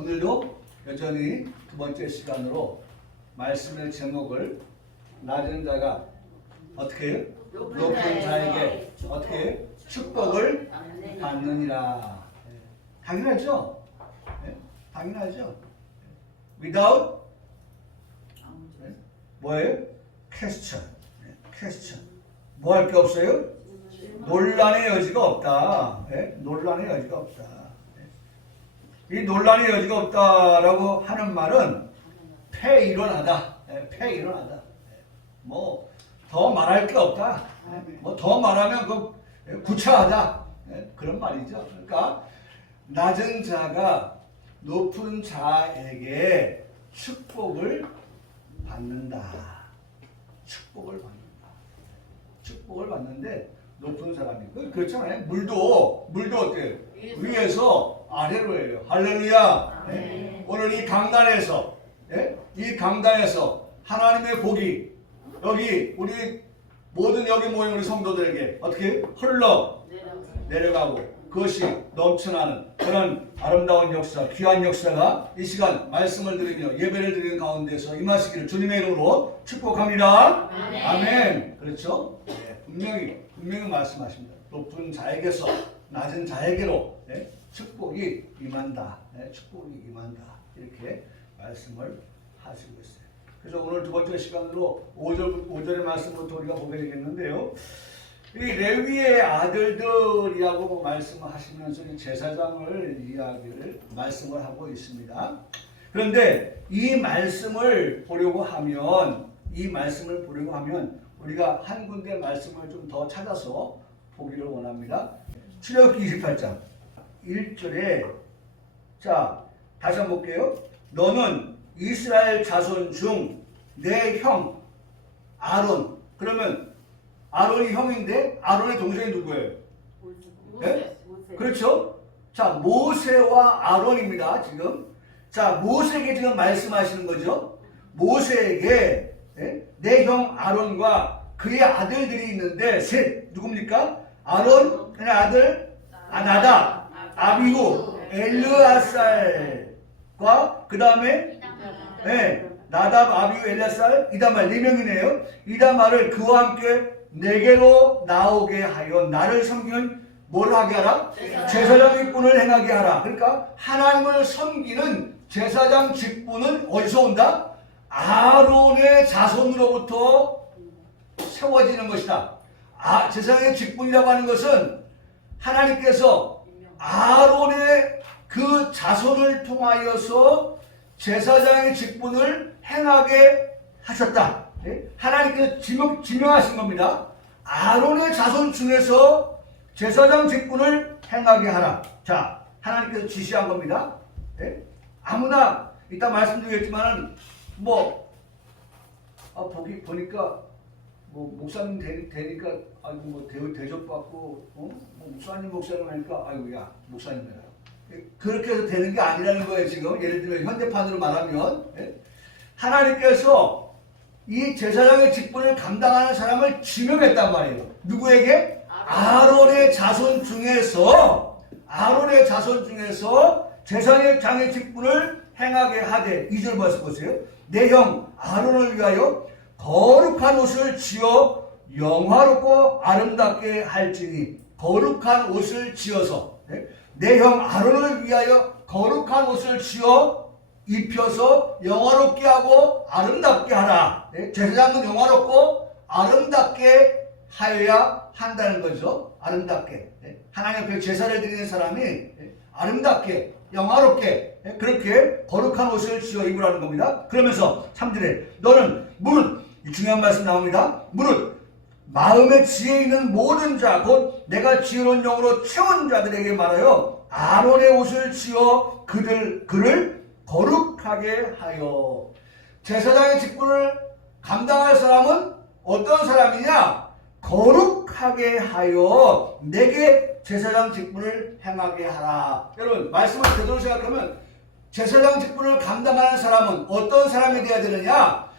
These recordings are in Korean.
오늘도 여전히 두 번째 시간으로 말씀의 제목을 낮은 자가 어떻게 해요? 높은 자에게 어떻게 해요? 축복을 받느니라. 당연하죠? 네? 당연하죠? Without 뭐예요? question. question. 뭐 할 게 없어요? 논란의 여지가 없다. 네? 논란의 여지가 없다. 이 논란의 여지가 없다라고 하는 말은 패일원하다. 패일원하다. 뭐 더 말할 게 없다. 뭐 더 말하면 그 구차하다. 그런 말이죠. 그러니까 낮은 자가 높은 자에게 축복을 받는다. 축복을 받는다. 축복을 받는데 높은 사람이 그렇잖아요. 물도 어때요? 위에서 아래로 해요. 할렐루야. 네. 오늘 이 강단에서 이 강단에서 하나님의 복이 여기 우리 모든 여기 모인 우리 성도들에게 어떻게 흘러 내려가고 그것이 넘쳐나는 그런 아름다운 역사, 귀한 역사가 이 시간 말씀을 드리며 예배를 드리는 가운데서 임하시기를 주님의 이름으로 축복합니다. 아멘. 아멘. 그렇죠? 네, 분명히 말씀하십니다. 높은 자에게서 낮은 자에게로 축복이 임한다. 축복이 임한다. 이렇게 말씀을 하시고 있어요. 그래서 오늘 두 번째 시간으로 5절의 말씀부터 우리가 보게 되겠는데요. 이 레위의 아들들이라고 말씀하시면서 제사장을 말씀을 하고 있습니다. 그런데 이 말씀을 보려고 하면 우리가 한 군데 말씀을 좀 더 찾아서 보기를 원합니다. 출애굽기 28장 1절에 자 다시 한번 볼게요. 너는 이스라엘 자손 중 내 형 아론, 그러면 아론이 형인데 아론의 동생이 누구예요? 모세. 그렇죠? 자, 모세와 아론입니다. 지금 자, 모세에게 지금 말씀하시는 거죠. 모세에게 내 형 아론과 그의 아들들이 있는데 셋 누굽니까? 아론, 그의 아들 나답, 아비후, 엘르아살과 그 다음에 나답, 아비후, 엘르아살, 이다말 4명이네요. 이다말을 그와 함께 내게로 나오게 하여 나를 섬기는 뭘 하게 하라? 제사장 직분을 행하게 하라. 그러니까 하나님을 섬기는 제사장 직분은 어디서 온다? 아론의 자손으로부터 세워지는 것이다. 제사장의 직분이라고 하는 것은 하나님께서 아론의 그 자손을 통하여서 제사장의 직분을 행하게 하셨다. 하나님께서 지명하신 겁니다. 아론의 자손 중에서 제사장 직분을 행하게 하라. 자, 하나님께서 지시한 겁니다. 아무나 이따 말씀드리겠지만은 보니까 목사님 되니까 대접받고 목사님 하니까 아이고야 목사님이라 그렇게 해서 되는 게 아니라는 거예요. 지금 예를 들면 현대판으로 말하면 하나님께서 이 제사장의 직분을 감당하는 사람을 지명했단 말이에요. 누구에게? 아론의 자손 중에서 제사장의 직분을 행하게 하되 2절 말씀 보세요. 내 형 아론을 위하여 거룩한 옷을 지어 영화롭고 아름답게 할지니 거룩한 옷을 지어서 내 형 아론을 위하여 거룩한 옷을 지어 입혀서 영화롭게 하고 아름답게 하라. 제사장은 영화롭고 아름답게 하여야 한다는 거죠. 아름답게. 하나님 앞에 제사를 드리는 사람이 아름답게 영화롭게 그렇게 거룩한 옷을 지어 입으라는 겁니다. 그러면서 3절에 너는 무릇 이 중요한 말씀 나옵니다. 무릇 마음의 지혜 있는 모든 자 곧 내가 지혜로운 영으로 채운 자들에게 말하여 아론의 옷을 지어 그를 거룩하게 하여. 제사장의 직분을 감당할 사람은 어떤 사람이냐? 거룩하게 하여 내게 제사장 직분을 행하게 하라. 여러분 말씀을 제대로 생각하면 제사장 직분을 감당하는 사람은 어떤 사람이 되어야 되느냐?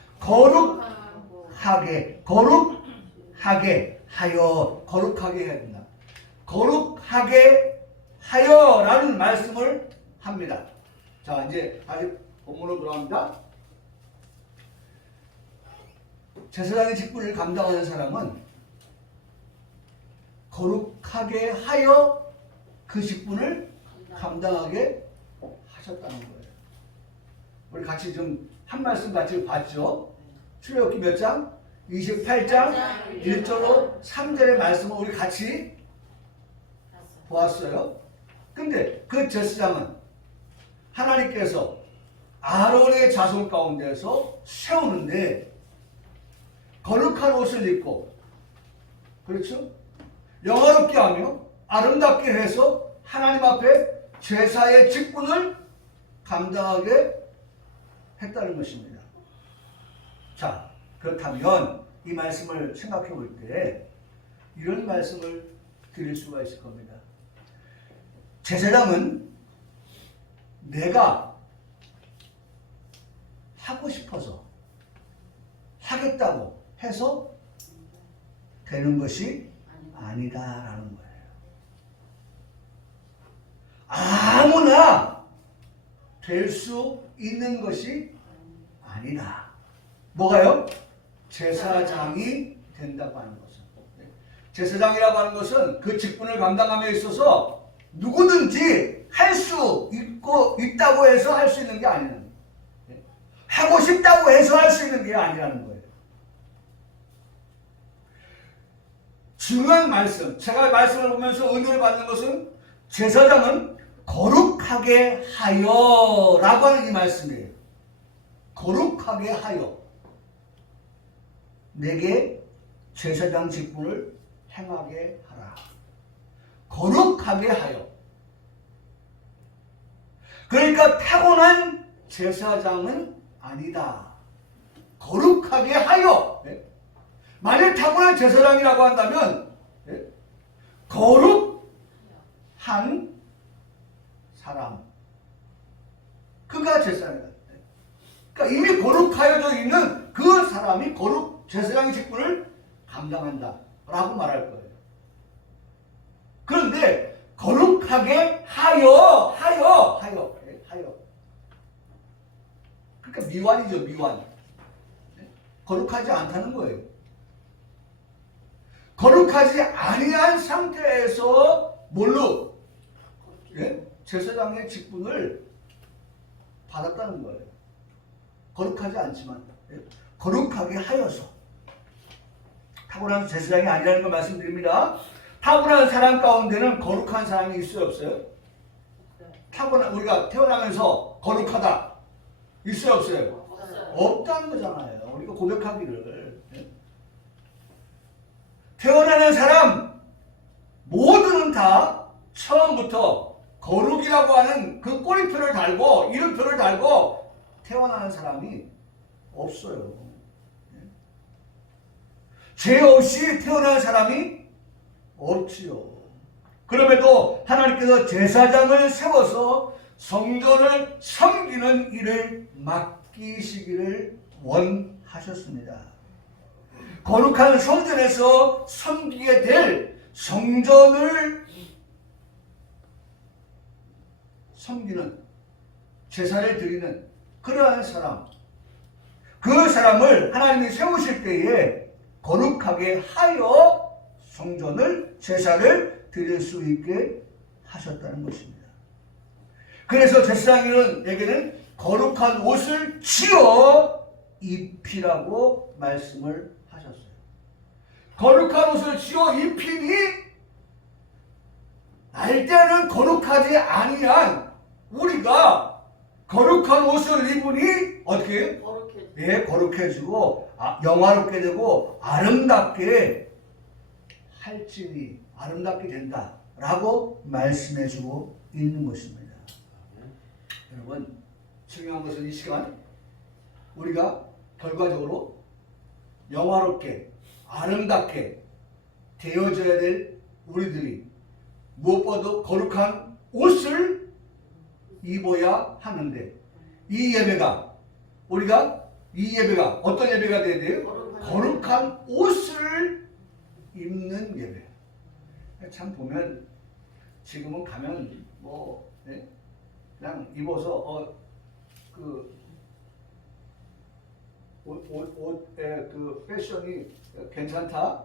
거룩하게 하여 거룩하게 해야 된다. 거룩하게 하여라는 말씀을 합니다. 자, 이제 다시 본문으로 돌아갑니다. 제사장의 직분을 감당하는 사람은 거룩하게 하여 그 직분을 감당하게 하셨다는 거예요. 우리 같이 좀 한 말씀 같이 봤죠? 출애굽기 몇 장? 28장 1절로 3절의 말씀을 우리 같이 보았어요. 근데 그 제사장은 하나님께서 아론의 자손 가운데서 세우는데 거룩한 옷을 입고, 그렇죠? 영화롭게 하며 아름답게 해서 하나님 앞에 제사의 직분을 감당하게 했다는 것입니다. 자, 그렇다면 이 말씀을 생각해 볼 때 이런 말씀을 드릴 수가 있을 겁니다. 제사장은 내가 하고 싶어서 하겠다고 해서 되는 것이 아니다라는 거예요. 아무나 될 수 있는 것이 아니다. 뭐가요? 제사장이 된다고 하는 것은. 제사장이라고 하는 것은 그 직분을 감당함에 있어서 누구든지 할 수 있다고 해서 할 수 있는 게 아니에요. 하고 싶다고 해서 할 수 있는 게 아니라는 거예요. 중요한 말씀, 제가 말씀을 보면서 은혜를 받는 것은 제사장은 거룩하게 하여 라고 하는 이 말씀이에요. 거룩하게 하여 내게 제사장 직분을 행하게 하라. 거룩하게 하여. 그러니까 타고난 제사장은 아니다. 거룩하게 하여. 만일 타고난 제사장이라고 한다면 거룩한 사람, 그가 제사장이다. 그러니까 이미 거룩하여져 있는 그 사람이 제사장의 직분을 감당한다 라고 말할 거예요. 그런데 거룩하게 하여. 그러니까 미완이죠, 미완. 거룩하지 않다는 거예요. 거룩하지 아니한 상태에서 뭘로? 제사장의 직분을 받았다는 거예요. 거룩하지 않지만 거룩하게 하여서. 타고난 제사장이 아니라는 걸 말씀드립니다. 타고난 사람 가운데는 거룩한 사람이 있어요, 없어요? 우리가 태어나면서 거룩하다 있어요, 없어요? 없다는 거잖아요. 우리가 고백하기를. 태어나는 사람 모두는 다 처음부터 거룩이라고 하는 그 꼬리표를 달고 이름표를 달고 태어나는 사람이 없어요. 죄 없이 태어난 사람이 없지요. 그럼에도 하나님께서 제사장을 세워서 성전을 섬기는 일을 맡기시기를 원하셨습니다. 거룩한 성전에서 섬기게 될 성전을 섬기는, 제사를 드리는 그러한 사람, 그 사람을 하나님이 세우실 때에 거룩하게 하여 성전을, 제사를 드릴 수 있게 하셨다는 것입니다. 그래서 제사장에게는 거룩한 옷을 지어 입히라고 말씀을 하셨어요. 거룩한 옷을 지어 입히니 알때는 거룩하지 아니한 우리가 거룩한 옷을 입으니 어떻게 해요? 네, 거룩해지고 영화롭게 되고 아름답게 할지니 아름답게 된다라고 말씀해주고 있는 것입니다. 여러분, 중요한 것은 이 시간 우리가 결과적으로 영화롭게 아름답게 되어져야 될 우리들이 무엇보다도 거룩한 옷을 입어야 하는데, 우리가 이 예배가 어떤 예배가 돼야 돼요? 거룩한 옷을 입는 예배. 참 보면 지금은 가면 그냥 입어서 그 옷의 그 패션이 괜찮다?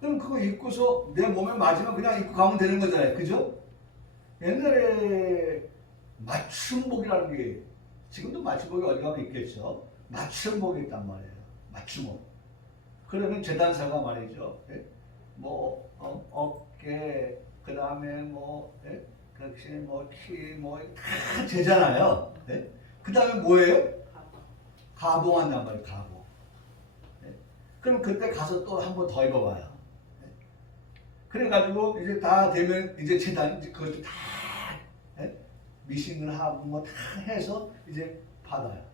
그럼 그거 입고서 내 몸에 맞으면 그냥 입고 가면 되는 거잖아요. 그죠? 옛날에 맞춤복이라는 게, 지금도 맞춤복이 어디 가면 있겠죠. 맞춤복이 있단 말이에요. 맞춤복. 그러면 재단사가 말이죠. 예? 뭐 어깨, 그 다음에 뭐 그렇지, 뭐 키, 뭐 다 재잖아요. 예? 그 다음에 뭐예요? 가봉한단 말이에요. 가봉. 예? 그럼 그때 가서 또 한 번 더 입어봐요. 예? 그래가지고 이제 다 되면 이제 재단, 이제 그것도 다 예? 미싱을 하고 뭐 다 해서 이제 받아요.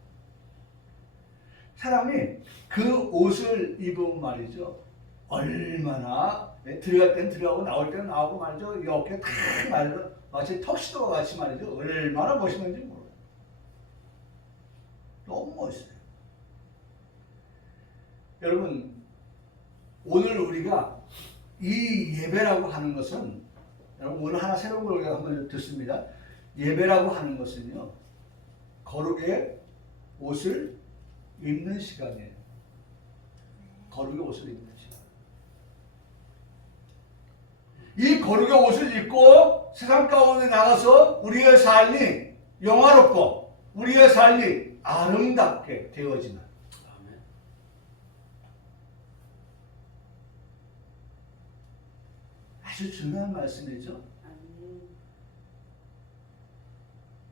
사람이 그 옷을 입으면 말이죠. 얼마나 들어갈 땐 들어가고 나올 땐 나오고 말이죠. 이 어깨 탁 말이죠. 마치 턱시도와 같이 말이죠. 얼마나 멋있는지 몰라요. 너무 멋있어요. 여러분, 오늘 우리가 이 예배라고 하는 것은, 여러분 오늘 하나 새로운 걸 우리가 한번 듣습니다. 예배라고 하는 것은요, 거룩의 옷을 입는 시간이에요. 거룩의 옷을 입는 시간. 이 거룩의 옷을 입고 세상 가운데 나가서 우리의 삶이 영화롭고 우리의 삶이 아름답게 되어지는, 아주 중요한 말씀이죠.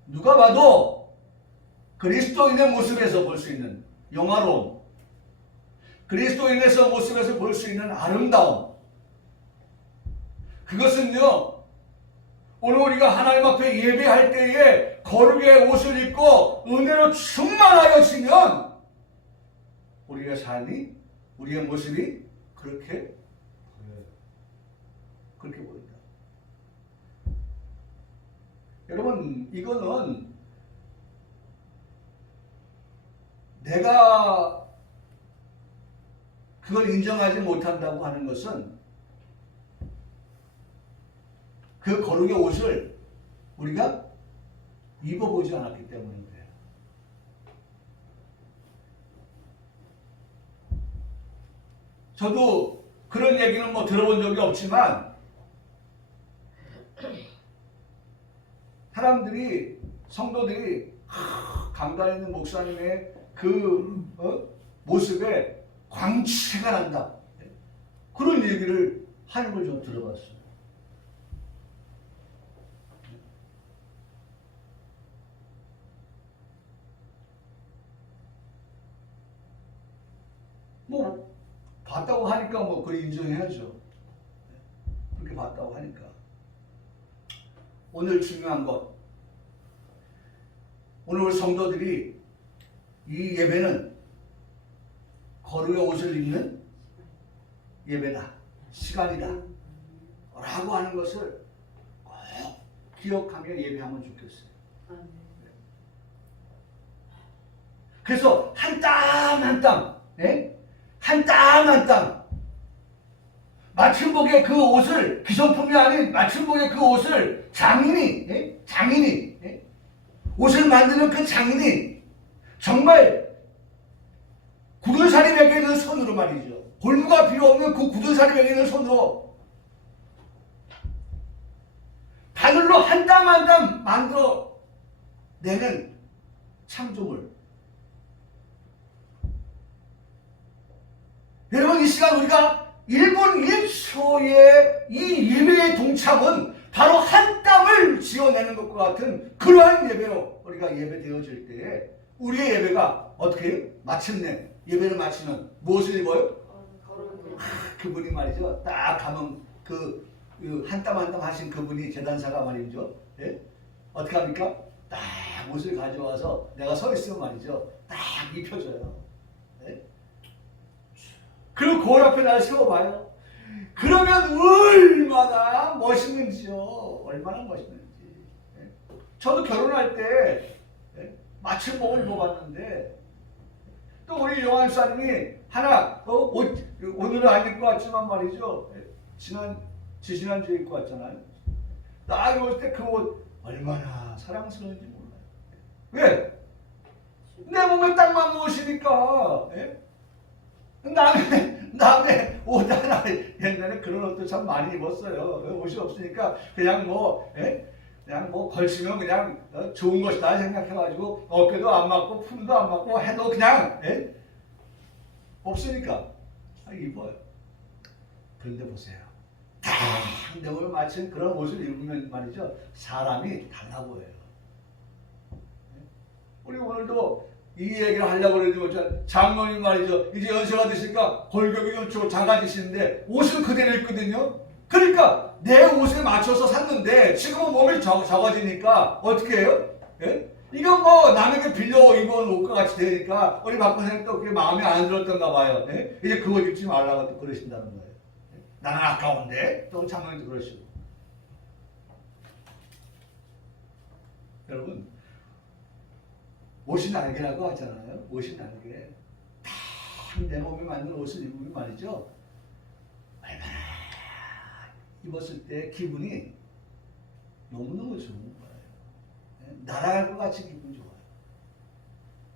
누가 봐도 그리스도인의 모습에서 볼 수 있는 영화로움, 그리스도인의 모습에서 볼 수 있는 아름다움, 그것은요, 오늘 우리가 하나님 앞에 예배할 때에 거룩의 옷을 입고 은혜로 충만하여지면 우리의 삶이, 우리의 모습이 그렇게 보인다. 여러분, 이거는 내가 그걸 인정하지 못한다고 하는 것은 그 거룩의 옷을 우리가 입어보지 않았기 때문인 거예요. 저도 그런 얘기는 뭐 들어본 적이 없지만 사람들이, 성도들이 강단에 있는 목사님의 그 모습에 광채가 난다, 그런 얘기를 하는 걸 좀 들어봤어요. 뭐 봤다고 하니까 뭐 그걸 인정해야죠. 그렇게 봤다고 하니까. 오늘 중요한 것, 오늘 우리 성도들이 이 예배는 거룩의 옷을 입는 예배다, 시간이다 라고 하는 것을 꼭 기억하며 예배하면 좋겠어요. 그래서 한 땀 한 땀, 한 땀 한 땀, 맞춤복의 그 옷을, 기성품이 아닌 맞춤복의 그 옷을 장인이 옷을 만드는 그 장인이 정말 굳은살이 베개는 손으로 말이죠. 골무가 필요 없는 그 굳은살이 베개는 손으로 바늘로 한 땀 한 땀 만들어 내는 창조물. 여러분, 이 시간 우리가 1분 1초의 이 예배의 동참은 바로 한 땀을 지어내는 것과 같은 그러한 예배로 우리가 예배 되어질 때에 우리의 예배가 어떻게 해요? 마침내 예배를 마치면 무엇을 입어요? 그분이 말이죠. 딱 가면 그 한 땀 한 땀 하신 그분이 재단사가 말이죠. 예? 어떻게 합니까? 딱 옷을 가져와서 내가 서 있으면 말이죠. 딱 입혀줘요. 예? 그리고 거울 앞에 날 세워봐요. 그러면 얼마나 멋있는지요. 얼마나 멋있는지. 예? 저도 결혼할 때 맞춤복을 입어봤는데, 또 우리 요한 사님이 하나 오늘은 안 입고 왔지만 말이죠. 지난주에 입고 왔잖아요. 딱 입을 때 그 옷 얼마나 사랑스러운지 몰라요. 왜? 내 몸에 딱 맞는 옷이니까. 예? 남의 옷 하나, 옛날에 그런 옷도 참 많이 입었어요. 옷이 없으니까 그냥 뭐, 예? 그냥 뭐 걸치면 그냥 좋은 것이다 생각해가지고 어깨도 안 맞고 품도 안 맞고 해도 그냥, 예? 없으니까 입어요. 그런데 보세요. 딱 내 몸에 맞춘 그런 옷을 입으면 말이죠. 사람이 달라 보여요. 우리 오늘도 이 얘기를 하려고 그러는데 장로님 말이죠. 이제 연세가 드시니까 골격이 좀 작아지시는데 옷은 그대로 입거든요. 그러니까 내 옷에 맞춰서 샀는데 지금은 몸이 작아지니까 어떻게 해요? 예? 이건 뭐 남에게 빌려 입은 옷과 같이 되니까 우리 박 선생님도 그게 마음에 안 들었던가 봐요. 예? 이제 그 옷 입지 말라고 또 그러신다는 거예요. 나는 아까운데 또 장로님도 그러시고. 여러분 옷이 날개라고 하잖아요. 옷이 날개. 딱 내 몸에 맞는 옷을 입으면 말이죠. 얼마나 입었을 때 기분이 너무너무 좋은 거예요. 날아갈 것 같이 기분 좋아요.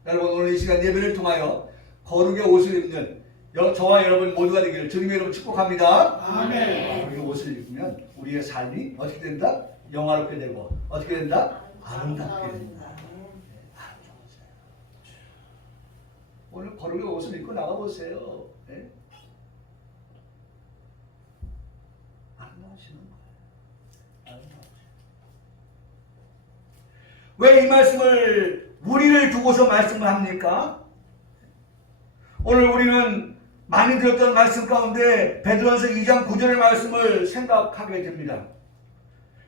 여러분 오늘 이 시간 예배를 통하여 거룩의 옷을 입는 저와 여러분 모두가 되기를 주님의 이름으로 축복합니다. 아멘. 거룩의 옷을 입으면 우리의 삶이 어떻게 된다? 영화롭게 되고 어떻게 된다? 아름답게 된다. 오늘 거룩의 옷을 입고 나가보세요. 네? 아름다우시는 거예요. 왜 이 말씀을 우리를 두고서 말씀을 합니까? 오늘 우리는 많이 들었던 말씀 가운데 베드로전서 2장 9절의 말씀을 생각하게 됩니다.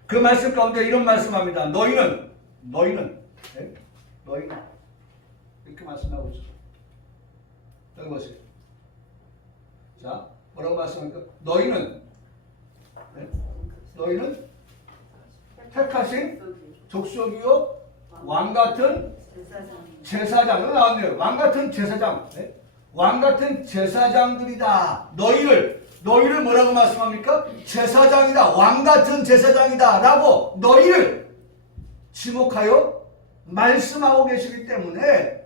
그 말씀 가운데 이런 말씀합니다. 너희는 네? 너희는 이렇게 말씀하고 있어요. 여기 보세요. 자, 뭐라고 말씀합니까? 너희는 택하신 족속이요 왕같은 제사장으로 나왔네요. 왕같은 제사장. 네? 왕같은 제사장들이다. 너희를 뭐라고 말씀합니까? 제사장이다. 왕같은 제사장이다. 라고 너희를 지목하여 말씀하고 계시기 때문에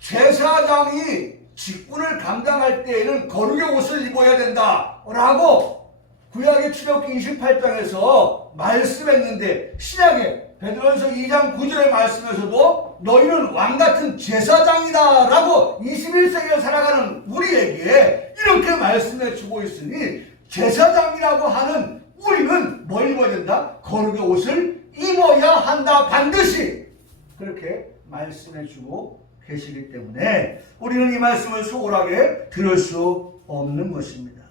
제사장이 직분을 감당할 때에는 거룩의 옷을 입어야 된다 라고 구약의 출애굽기 28장에서 말씀했는데 신약의 베드로전서 2장 9절의 말씀에서도 너희는 왕같은 제사장이다 라고 21세기를 살아가는 우리에게 이렇게 말씀해 주고 있으니 제사장이라고 하는 우리는 뭘 입어야 된다? 거룩의 옷을 입어야 한다. 반드시 그렇게 말씀해 주고 계시기 때문에 우리는 이 말씀을 소홀하게 들을 수 없는 것입니다.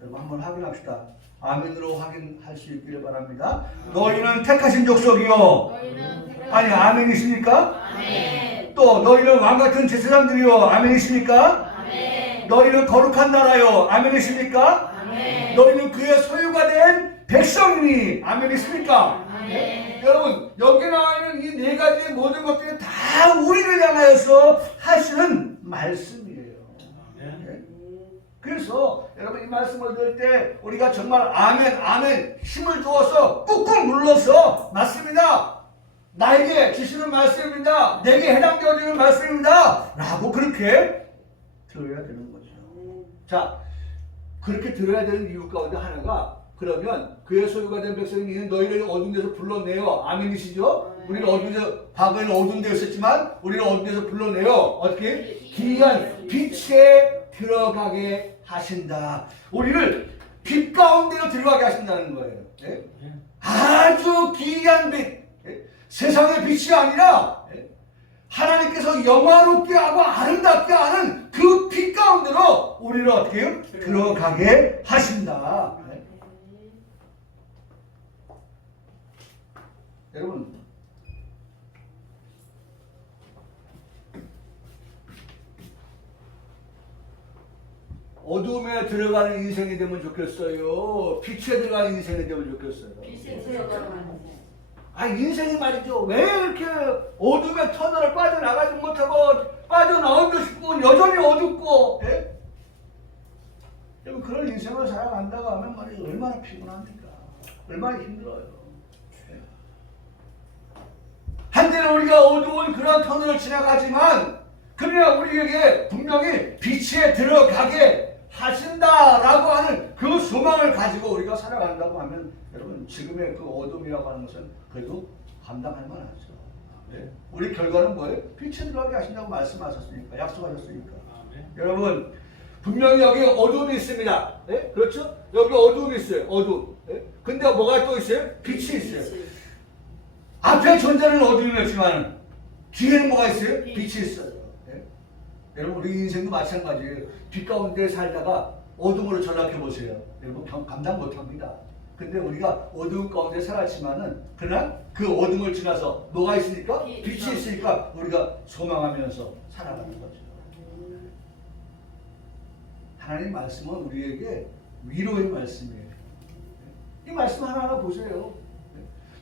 여러분 한번 확인합시다. 아멘으로 확인할 수 있기를 바랍니다. 너희는 택하신 족속이요. 아니 아멘이십니까? 아멘. 또 너희는 왕같은 제사장들이요. 아멘이십니까? 아멘. 너희는 거룩한 나라요. 아멘이십니까? 아멘. 너희는 그의 소유가 된 백성이니. 아멘이십니까? 아멘. 여러분 여기 나와 있는 이 네 가지의 모든 것들이 다 우리를 향하여서 하시는 말씀이에요. 아멘. 그래서 여러분 이 말씀을 들을 때 우리가 정말 아멘 힘을 주어서 꾹꾹 눌러서 맞습니다. 나에게 주시는 말씀입니다. 내게 해당되어지는 말씀입니다. 라고 그렇게 들어야 되는 거죠. 자, 그렇게 들어야 되는 이유 가운데 하나가 그러면 그의 소유가 된 백성이 너희를 어두운 데서 불러내요. 아멘이시죠? 우리는 어두운 데서 과거에는 어두운 데였었지만 우리는 어두운 데서 불러내요. 어떻게? 귀한 빛에 들어가게 하신다. 우리를 빛 가운데로 들어가게 하신다는 거예요. 네? 아주 귀한 빛. 네? 세상의 빛이 아니라 네? 하나님께서 영화롭게 하고 아름답게 하는 그 빛 가운데로 우리를 어떻게 해요? 들어가게 하신다. 네? 여러분 어둠에 들어가는 인생이 되면 좋겠어요? 빛에 들어가는 인생이 되면 좋겠어요? 빛에 들어가는 인생이 말이죠. 왜 이렇게 어둠의 터널을 빠져나가지 못하고 빠져나오고 싶고 여전히 어둡고 예? 그런 인생을 살아간다고 하면 말이죠. 얼마나 피곤합니까? 얼마나 힘들어요. 우리가 어두운 그런 터널을 지나가지만 그러나 우리에게 분명히 빛에 들어가게 하신다라고 하는 그 소망을 가지고 우리가 살아간다고 하면 여러분 지금의 그 어둠이라고 하는 것은 그래도 감당할 만하죠. 네. 우리 결과는 뭐예요? 빛에 들어가게 하신다고 말씀하셨으니까, 약속하셨으니까. 여러분 분명히 여기 어둠이 있습니다. 네? 그렇죠? 여기 어둠이 있어요. 어둠. 네? 근데 뭐가 또 있어요? 빛이 있어요. 앞에 존재는 어둠이었지만 뒤에는 뭐가 있어요? 빛이 있어요. 네? 여러분 우리 인생도 마찬가지예요. 빛 가운데 살다가 어둠으로 전락해 보세요. 여러분 감당 못합니다. 근데 우리가 어두운 가운데 살았지만은 그러나 그 어둠을 지나서 뭐가 있으니까? 빛이 있으니까 우리가 소망하면서 살아가는 거죠. 하나님 말씀은 우리에게 위로의 말씀이에요. 이 말씀 하나하나 보세요.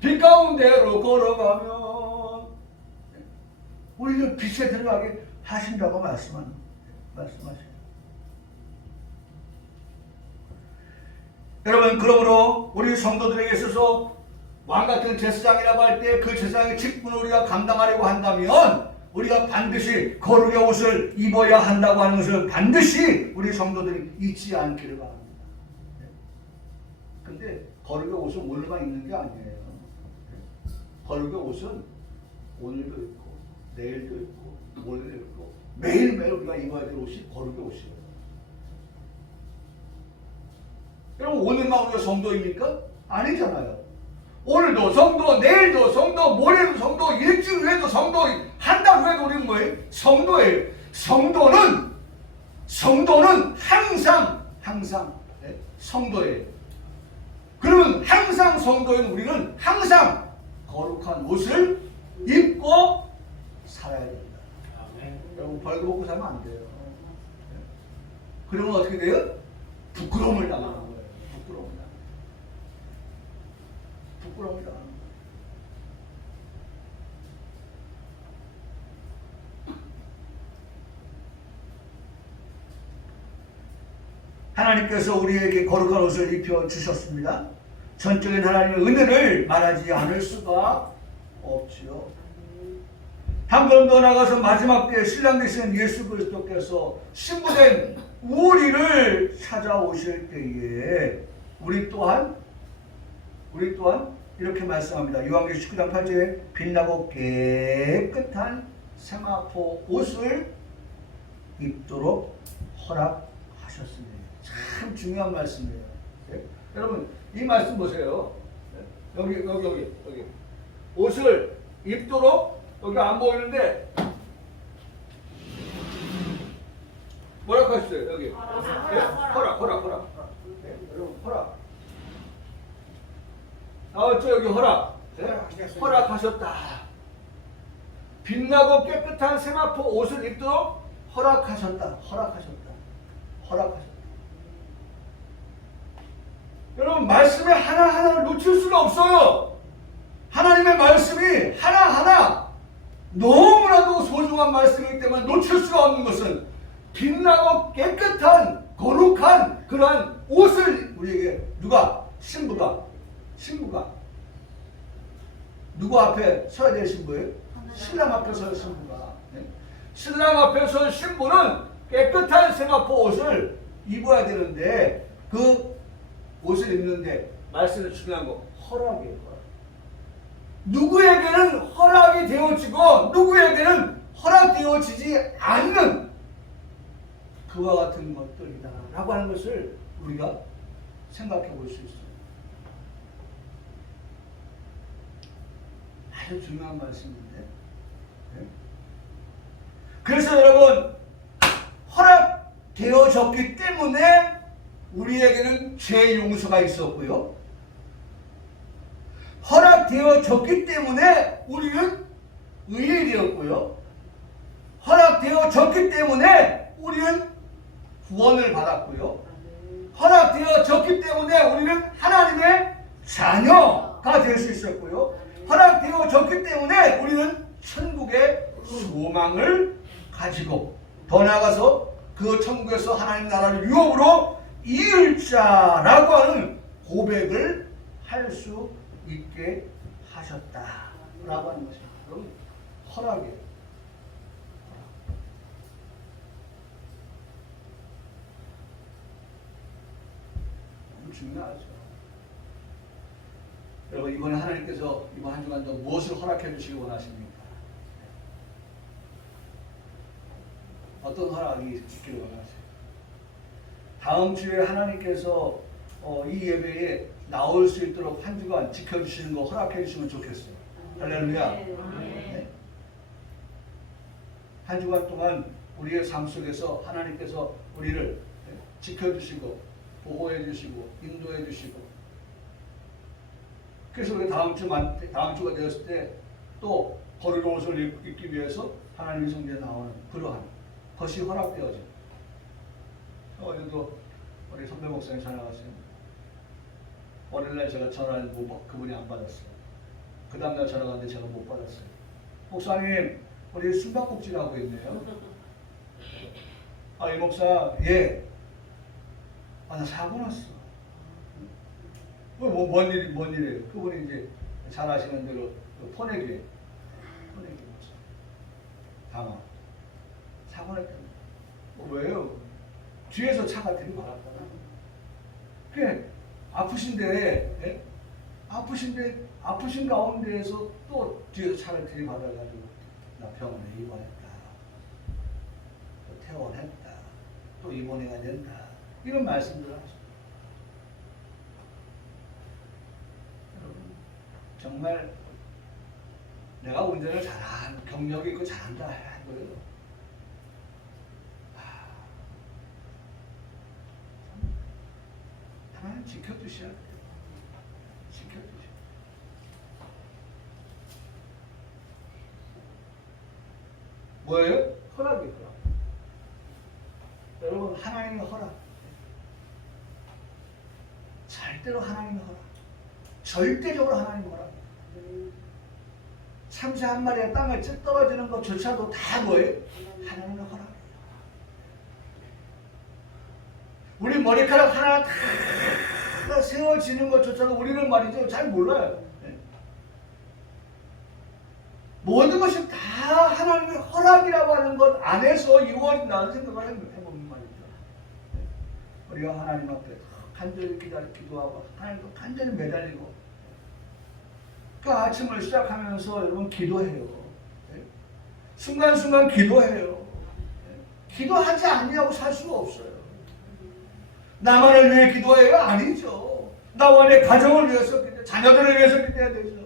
빛 가운데로 걸어가면 우리는 빛에 들어가게 하신다고 말씀하셔요. 여러분 그러므로 우리 성도들에게 있어서 왕같은 제사장이라고 할 때 그 제사장의 직분을 우리가 감당하려고 한다면 우리가 반드시 거룩의 옷을 입어야 한다고 하는 것을 반드시 우리 성도들이 잊지 않기를 바랍니다. 근데 거룩의 옷은 오늘만 입는 게 아니에요. 거룩의 옷은 오늘도 입고 내일도 입고 모레도 입고 매일매일 우리가 입어야 될 옷이 거룩의 옷이에요. 여러분 오늘만 우리가 성도입니까? 아니잖아요. 오늘도 성도, 내일도 성도, 모레도 성도, 일주일 후에도 성도, 한 달 후에도 우리는 뭐예요? 성도예요. 성도는 항상 네? 성도예요. 그러면 항상 성도인 우리는 항상 거룩한 옷을 입고 살아야 됩니다. 여러분 벌거 벗고 살면 안 돼요. 그러면 어떻게 돼요? 부끄러움을 당하는 거예요. 부끄러움을 당하는 거예요. 하나님께서 우리에게 거룩한 옷을 입혀 주셨습니다. 전적인 하나님의 은혜를 말하지 않을 수가 없지요. 한 번 더 나가서 마지막 때에 신랑 되시는 예수 그리스도께서 신부된 우리를 찾아오실 때에 우리 또한 이렇게 말씀합니다. 요한계시록 19장 8절에 빛나고 깨끗한 세마포 옷을 입도록 허락하셨습니다. 참 중요한 말씀이에요. 네? 여러분 이 말씀 보세요. 네? 여기 옷을 입도록 여기 안 보이는데 뭐라고 하셨어요? 여기 허락. 네? 여러분 허락. 나왔죠 여기 허락. 네? 허락하셨다. 빛나고 깨끗한 세마포 옷을 입도록 허락하셨다. 여러분 말씀의 하나하나를 놓칠 수가 없어요. 하나님의 말씀이 하나하나 너무나도 소중한 말씀이기 때문에 놓칠 수가 없는 것은 빛나고 깨끗한 거룩한 그러한 옷을 우리에게 누가? 신부가 누구 앞에 서야 될 신부예요? 신랑 앞에 서야 신부가. 네? 신랑 앞에 서 신부는 깨끗한 세마포 옷을 입어야 되는데 그 옷을 입는데 말씀을 중요한 거 허락이에요. 누구에게는 허락이 되어지고 누구에게는 허락되어지지 않는 그와 같은 것들이다 라고 하는 것을 우리가 생각해 볼 수 있어요. 아주 중요한 말씀인데. 네? 그래서 여러분 허락되어졌기 때문에 우리에게는 죄 용서가 있었고요. 허락되어졌기 때문에 우리는 의인이 되었고요. 허락되어졌기 때문에 우리는 구원을 받았고요. 허락되어졌기 때문에 우리는 하나님의 자녀가 될 수 있었고요. 허락되어졌기 때문에 우리는 천국의 소망을 가지고 더 나아가서 그 천국에서 하나님 나라를 유업으로 이을 자라고 하는 고백을 할 수 있게 하셨다라고 하는 것입니다. 그럼 허락이에요. 너무 중요하죠. 여러분, 이번에 하나님께서 이번 한 주간도 무엇을 허락해 주시기 원하십니까? 어떤 허락이 있기를 원하세요? 다음 주에 하나님께서 이 예배에 나올 수 있도록 한 주간 지켜주시는 거 허락해 주시면 좋겠어요. 할렐루야. 네. 한 주간 동안 우리의 삶 속에서 하나님께서 우리를 지켜주시고 보호해 주시고 인도해 주시고, 그래서 우리 다음 주가 되었을 때 또 거룩한 옷을 입기 위해서 하나님의 성전에 나오는 그러한 것이 허락되어져. 어제도 우리 선배 목사님 전화 왔어요. 월요일날 제가 전화를 그분이 안 받았어요. 그 다음날 전화 왔는데 제가 못 받았어요. 목사님, 우리 숨바꼭질 하고 있네요. 아, 이 목사, 예. 아, 나 사고 났어. 뭔 일이에요? 그분이 이제 잘 아시는 대로 포내기 목사. 당황. 사고 났다는 왜요? 뒤에서 차가 들이받았다는. 그게 아프신데, 예? 아프신 가운데에서 또 뒤에서 차를 들이받아가지고 나 병원에 입원했다. 또 퇴원했다. 또 입원해야 된다. 이런 말씀들을 하죠. 여러분, 정말 내가 운전을 잘한, 경력이 있고 잘한다 하고요. 하나님 지켜주셔야 돼요. 지켜주셔야 돼요. 뭐예요? 허락이에요. 허락. 여러분, 하나님의 허락. 절대로 하나님의 허락. 절대적으로 하나님의 허락. 참새 한 마리가 땅에 ጭ 떨어지는 것조차도 다 뭐예요? 하나님의 허락. 우리 머리카락 하나 다 세워지는 것조차도 우리는 말이죠, 잘 몰라요. 모든 것이 다 하나님의 허락이라고 하는 것 안에서 이루어진다는 생각을 해보는 말이죠. 우리가 하나님 앞에 간절히 기도하고 하나님도 간절히 매달리고, 그 아침을 시작하면서 여러분 기도해요. 순간순간 기도해요. 기도하지 않냐고 살 수가 없어요. 나만을 위해 기도해요? 아니죠. 나와 내 가정을 위해서 기도해요. 자녀들을 위해서 기도해야 되죠.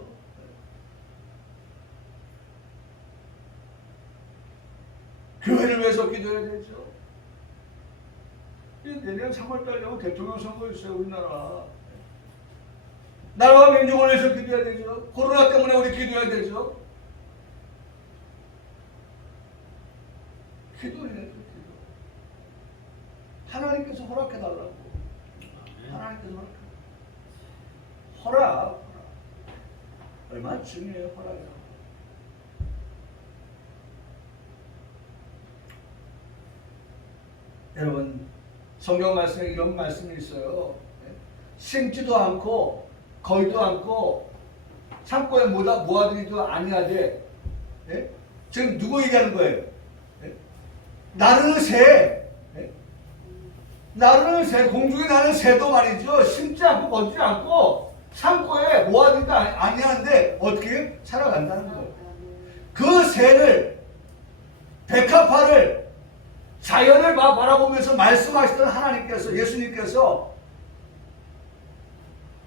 교회를 위해서 기도해야 되죠. 내년 3월달 되면 대통령 선거 있어요, 우리나라. 나라와 민족을 위해서 기도해야 되죠. 코로나 때문에 우리 기도해야 되죠. 기도해야 되죠. 하나님께서 허락해달라고. 하나님께서 허락. 얼마나 중요해요, 허락이. 여러분, 성경 말씀에 이런 말씀이 있어요. 심지도 않고 거의도 않고 창고에 모아두지도 아니하되, 지금 누구 얘기하는 거예요? 나르는 새, 나르는 새, 공중에 나는 새도 말이죠. 심지 않고 거두지 않고 창고에 모아두지도 아니하는데 어떻게 살아간다는 거예요. 그 새를, 백합화를, 자연을 바라보면서 말씀하시던 하나님께서, 예수님께서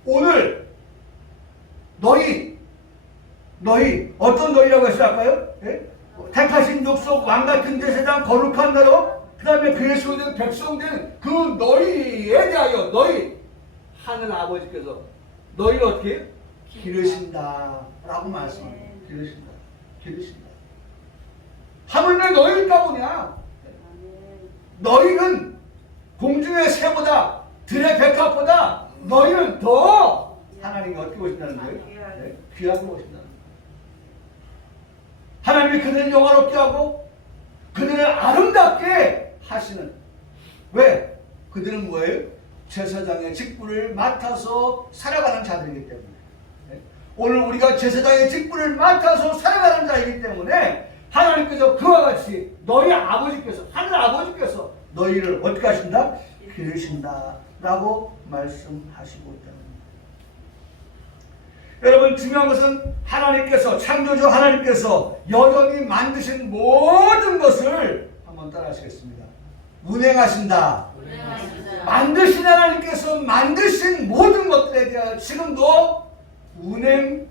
오늘 너희 어떤 너희라고 했을까요? 택하신 족속, 왕같은 제사장, 거룩한 나라, 그 다음에 그의 소유된 백성된 그 너희에 대하여 너희 하늘 아버지께서 너희를 어떻게 기르신다 라고 말씀합니다. 기르신다. 하물며 너희일까 보냐? 너희는 공중의 새보다 들의 백합보다 너희는 더 하나님이 어떻게 보신다는 거예요? 귀하게 보신다는 거예요. 하나님이 그들을 영화롭게 하고 그들을 아름답게 하시는. 왜? 그들은 뭐예요? 제사장의 직분을 맡아서 살아가는 자들이기 때문에. 오늘 우리가 제사장의 직분을 맡아서 살아가는 자이기 때문에 그와 같이 너희 아버지께서, 하늘 아버지께서 너희를 어떻게 하신다? 기르신다 라고 말씀하시고 있다. 여러분, 중요한 것은 하나님께서, 창조주 하나님께서 여전히 만드신 모든 것을 한번 따라하시겠습니다. 운행하신다. 운행하신다. 만드신 하나님께서 만드신 모든 것들에 대하여 지금도 운행하고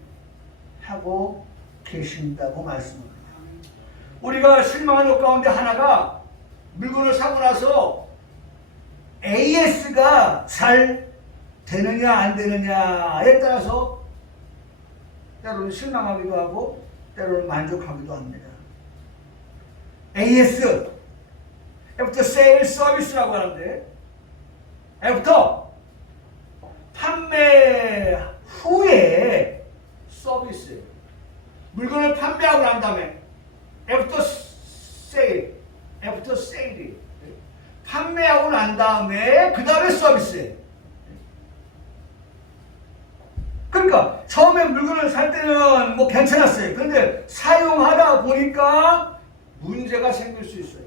계신다고 말씀합니다. 우리가 실망한 것 가운데 하나가 물건을 사고 나서 AS가 잘 되느냐 안 되느냐에 따라서 때로는 실망하기도 하고 때로는 만족하기도 합니다. AS, After Sale Service라고 하는데, After, 판매 후에 서비스, 물건을 판매하고 난 다음에 After Sale, 판매하고 난 다음에 그 다음에 서비스. 그러니까 처음에 물건을 살 때는 뭐 괜찮았어요. 그런데 사용하다 보니까 문제가 생길 수 있어요.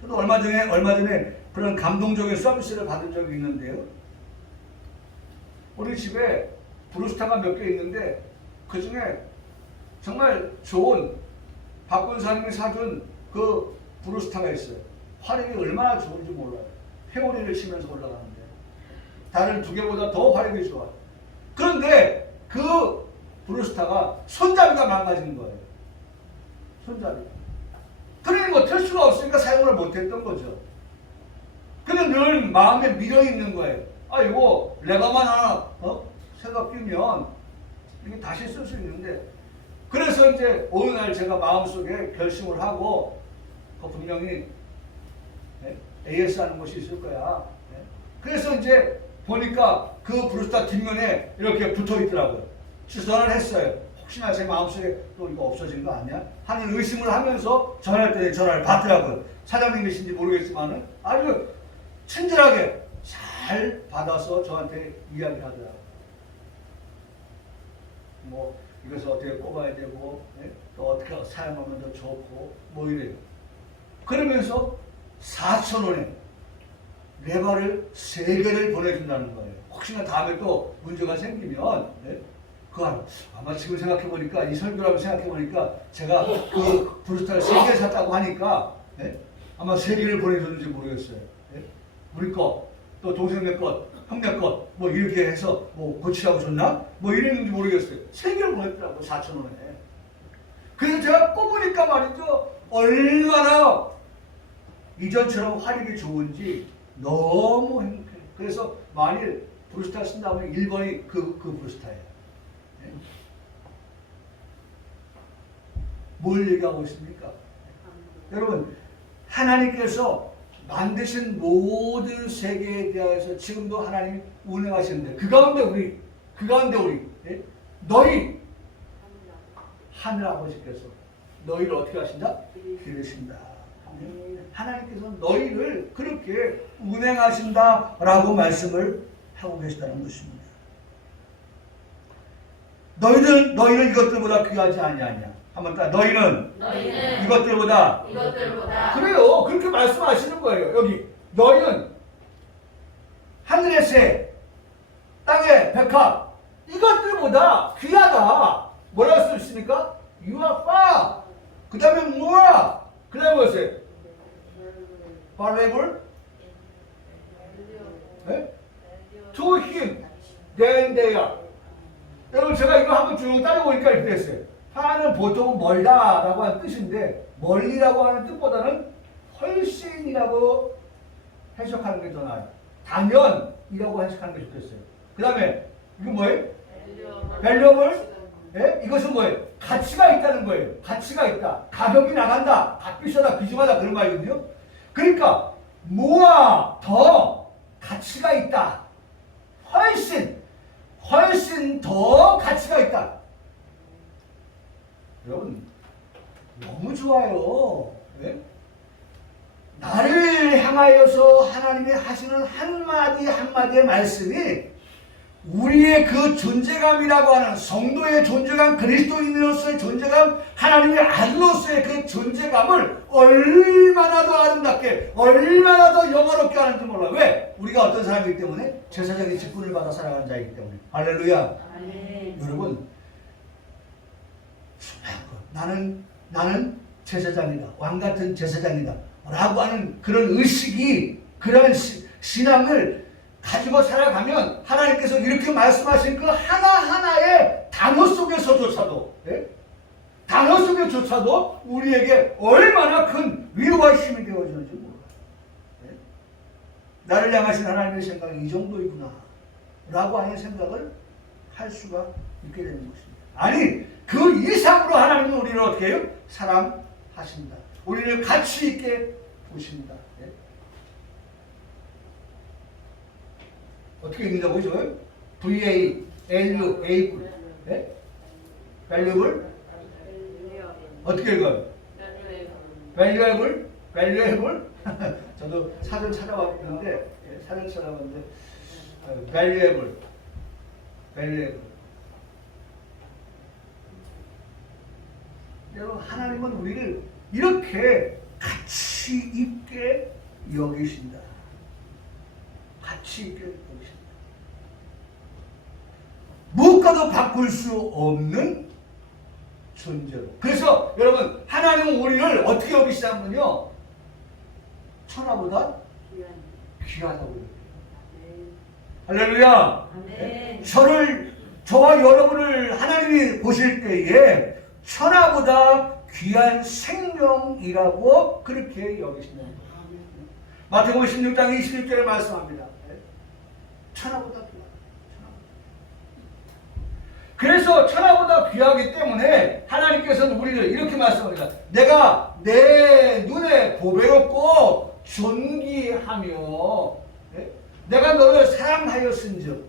저도 얼마 전에 그런 감동적인 서비스를 받은 적이 있는데요. 우리 집에 브루스타가 몇 개 있는데 그 중에 정말 좋은 박군사님이 사준 그 브루스타가 있어요. 화력이 얼마나 좋은지 몰라요. 회오리를 치면서 올라가는데 다른 두 개보다 더 화력이 좋아요. 그런데 그 브루스타가 손잡이가 망가진 거예요. 손잡이. 그러니 뭐 될 수가 없으니까 사용을 못했던 거죠. 근데 늘 마음에 미련이 있는 거예요. 아, 이거 레버만 하나 새가 끼면 이게 다시 쓸 수 있는데, 그래서 이제 어느 날 제가 마음속에 결심을 하고 분명히 AS 하는 곳이 있을 거야. 그래서 이제 보니까 그 브루스타 뒷면에 이렇게 붙어 있더라고요. 전화를 했어요. 혹시나 제 마음속에 또 이거 없어진 거 아니야? 하는 의심을 하면서 전화할 때 전화를 받더라고요. 사장님이신지 모르겠지만은 아주 친절하게 잘 받아서 저한테 이야기하더라고요. 뭐 이것을 어떻게 꼽아야 되고, 또 어떻게 사용하면 더 좋고, 뭐 이래요. 그러면서 4,000원에 레버를 3개를 보내준다는 거예요. 혹시나 다음에 또 문제가 생기면, 아마 지금 생각해보니까, 이 설교라고 생각해보니까, 제가 그 브루스타를 3개 샀다고 하니까, 아마 3개를 보내줬는지 모르겠어요. 우리 거, 또 동생네 것, 형네 것, 뭐 이렇게 해서 뭐 고치라고 줬나? 뭐 이랬는지 모르겠어요. 3개를 보냈더라고요, 4,000원에. 그래서 제가 꼽으니까 말이죠, 얼마나 이전처럼 화력이 좋은지 너무 행복해요. 그래서 만일 브루스타 쓴다면 1번이 그 브루스타예요. 뭘 얘기하고 있습니까? 여러분, 하나님께서 만드신 모든 세계에 대해서 지금도 하나님이 운행하시는데, 그 가운데 우리 너희 하늘 아버지께서 너희를 어떻게 하신다? 기르신다. 하나님께서 너희를 그렇게 운행하신다라고 말씀을 하고 계시다는 것입니다. 너희는 이것들보다 귀하지 아니하냐. 한번 딱 너희는 이것들보다 그래요. 그렇게 말씀하시는 거예요. 여기 너희는 하늘의 새, 땅의 백합, 이것들보다 귀하다. 뭐라고 할 수 있습니까? You are far. 그 다음에 more. 그 다음에 뭐였어요? valuable? To him than they are. 여러분, 제가 이거 한번 쭉 따져보니까 이렇게 됐어요. far는 보통은 멀다라고 하는 뜻인데, 멀리라고 하는 뜻보다는 훨씬이라고 해석하는 게 더 나아요. 당연이라고 해석하는 게 좋겠어요. 그 다음에 이거 뭐예요? valuable? 이것은 뭐예요? 가치가 있다는 거예요. 가치가 있다. 가격이 나간다. 값비싸다. 귀중하다. 그런 말이거든요. 그러니까 뭐와 더 가치가 있다. 훨씬 더 가치가 있다. 여러분, 너무 좋아요. 나를 향하여서 하나님이 하시는 한마디 한마디의 말씀이 우리의 그 존재감이라고 하는, 성도의 존재감, 그리스도인으로서의 존재감, 하나님의 아들로서의 그 존재감을 얼마나 더 아름답게, 얼마나 더 영화롭게 하는지 몰라. 왜? 우리가 어떤 사람이기 때문에? 제사장의 직분을 받아 살아가는 자이기 때문에. 할렐루야. 아멘. 여러분, 나는 제사장이다, 왕 같은 제사장이다 라고 하는 그런 의식이, 그런 신앙을 가지고 살아가면 하나님께서 이렇게 말씀하신 그 하나하나의 단어 속에서조차도, 단어 속에조차도 우리에게 얼마나 큰 위로와 힘이 되어지는지 몰라요. 나를 향하신 하나님의 생각이 이 정도이구나 라고 하는 생각을 할 수가 있게 되는 것입니다. 아니, 그 이상으로 하나님은 우리를 어떻게 해요? 사랑하신다. 우리를 가치 있게 보신다. 어떻게 읽는다고 그죠? V-A-L-U-A-B. valuable? 어떻게 읽어요? valuable? 저도 사전 찾아봤는데, valuable. 여러분, 하나님은 우리를 이렇게 가치 있게 여기신다. 가치 있게 여기신다. 무엇과도 바꿀 수 없는 존재로. 그래서 여러분, 하나님은 우리를 어떻게 여기시냐면요, 천하보다 귀하다고 여겨요. 할렐루야. 아멘. 저와 여러분을 하나님이 보실 때에 천하보다 귀한 생명이라고 그렇게 여기신다. 마태복음 16장 26절에 말씀합니다. 천하보다 귀하다. 그래서 천하보다 귀하기 때문에 하나님께서는 우리를 이렇게 말씀합니다. 내가 내 눈에 보배롭고 존귀하며 내가 너를 사랑하였은즉.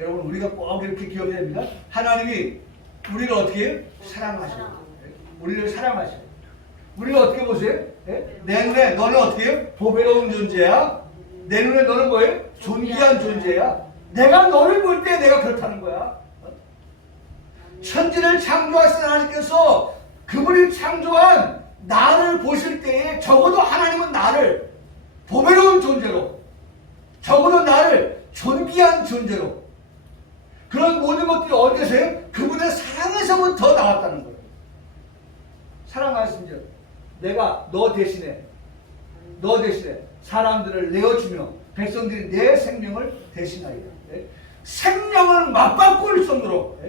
여러분, 우리가 꼭 이렇게 기억해야 됩니다. 하나님이 우리를 어떻게 해요? 사랑하셔요. 우리를 사랑하셔요. 우리를 어떻게 보세요? 내 눈에 너는 어떻게 해요? 보배로운 존재야. 내 눈에 너는 뭐예요? 존귀한 존재야. 내가 너를 볼 때 내가 그렇다는 거야. 천지를 창조하신 하나님께서 그분이 창조한 나를 보실 때에 적어도 하나님은 나를 보배로운 존재로, 적어도 나를 존귀한 존재로, 그런 모든 것들이 어디서요? 그분의 사랑에서부터 나왔다는 거예요. 사랑하신 즉 내가 너 대신에 사람들을 내어주며 백성들이 내 생명을 대신하리라. 생명을 맞바꿀 정도로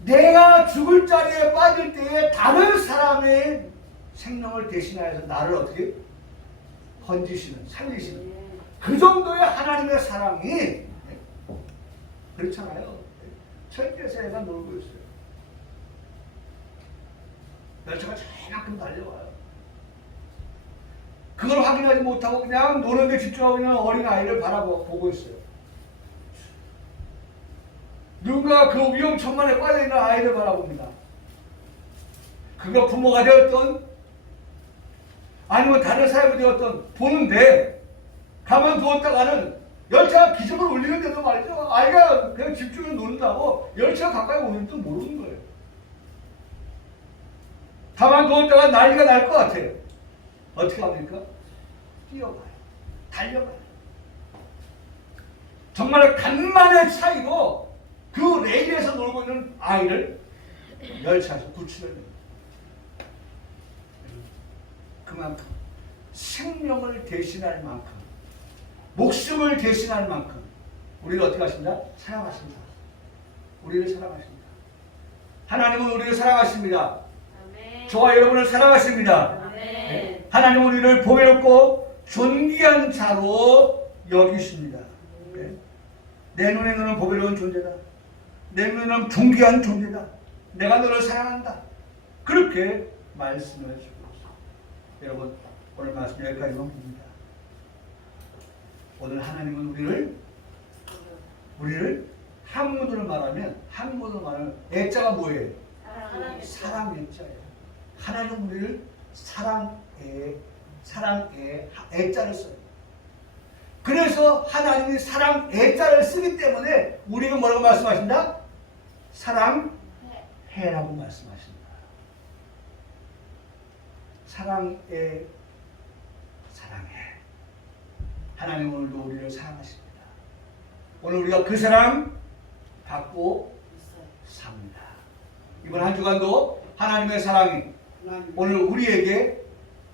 내가 죽을 자리에 빠질 때에 다른 사람의 생명을 대신하여서 나를 어떻게 건지시는, 살리시는 그 정도의 하나님의 사랑이, 그렇잖아요. 철께서 애가 놀고 있어요. 열차가 저만큼 달려와요. 그걸 확인하지 못하고 그냥 노는 데 집중하고 있는 어린아이를 바라보고 있어요. 누군가 그 위험천만에 빠져있는 아이를 바라봅니다. 그가 부모가 되었던 아니면 다른 사람이 되었던 보는데 가만두었다가는 열차가 기적을 울리는데도 말이죠. 아이가 그냥 집중해서 노는다고 열차가 가까이 오는지도 모르는 거예요. 가만두었다가 난리가 날 것 같아요. 어떻게 합니까? 뛰어가요. 달려가요. 정말 간만의 차이로 그 레일에서 놀고 있는 아이를 열차에서 구출을 합니다. 그만큼 생명을 대신할 만큼, 목숨을 대신할 만큼 우리를 어떻게 하십니다? 사랑하십니다. 우리를 사랑하십니다. 하나님은 우리를 사랑하십니다. 아멘. 저와 여러분을 사랑하십니다. 아멘. 하나님은 우리를 보배롭고 존귀한 자로 여기십니다. 내 눈에 너는 보배로운 존재다. 내 눈에 너는 존귀한 존재다. 내가 너를 사랑한다. 그렇게 말씀을 해주고 있습니다. 여러분, 오늘 말씀 여기까지만 봅니다. 오늘 하나님은 우리를 한문으로 말하면 애자가 뭐예요? 사랑 애자예요. 하나님은 우리를 사랑의 애자를 써요. 그래서 하나님이 사랑 애자를 쓰기 때문에 우리가 뭐라고 말씀하신다? 사랑해라. 해라고 말씀하신다. 사랑해. 하나님 오늘도 우리를 사랑하십니다. 오늘 우리가 그 사랑 받고 삽니다. 이번 한 주간도 하나님의 사랑이 오늘 우리에게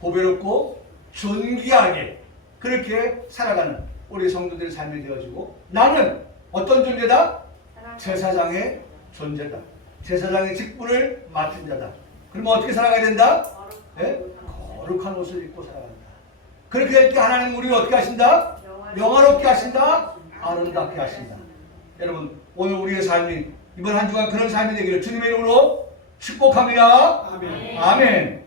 보배롭고 존귀하게 그렇게 살아가는 우리 성도들의 삶이 되어지고, 나는 어떤 존재다? 제사장의 존재다. 제사장의 직분을 맡은 자다. 그러면 어떻게 살아가야 된다? 거룩한 옷을 입고 살아간다. 그렇게 될 때 하나님 우리를 어떻게 하신다? 영화롭게 하신다. 아름답게 하신다. 여러분, 오늘 우리의 삶이 이번 한 주간 그런 삶이 되기를 주님의 이름으로 축복합니다. 아멘. 아멘.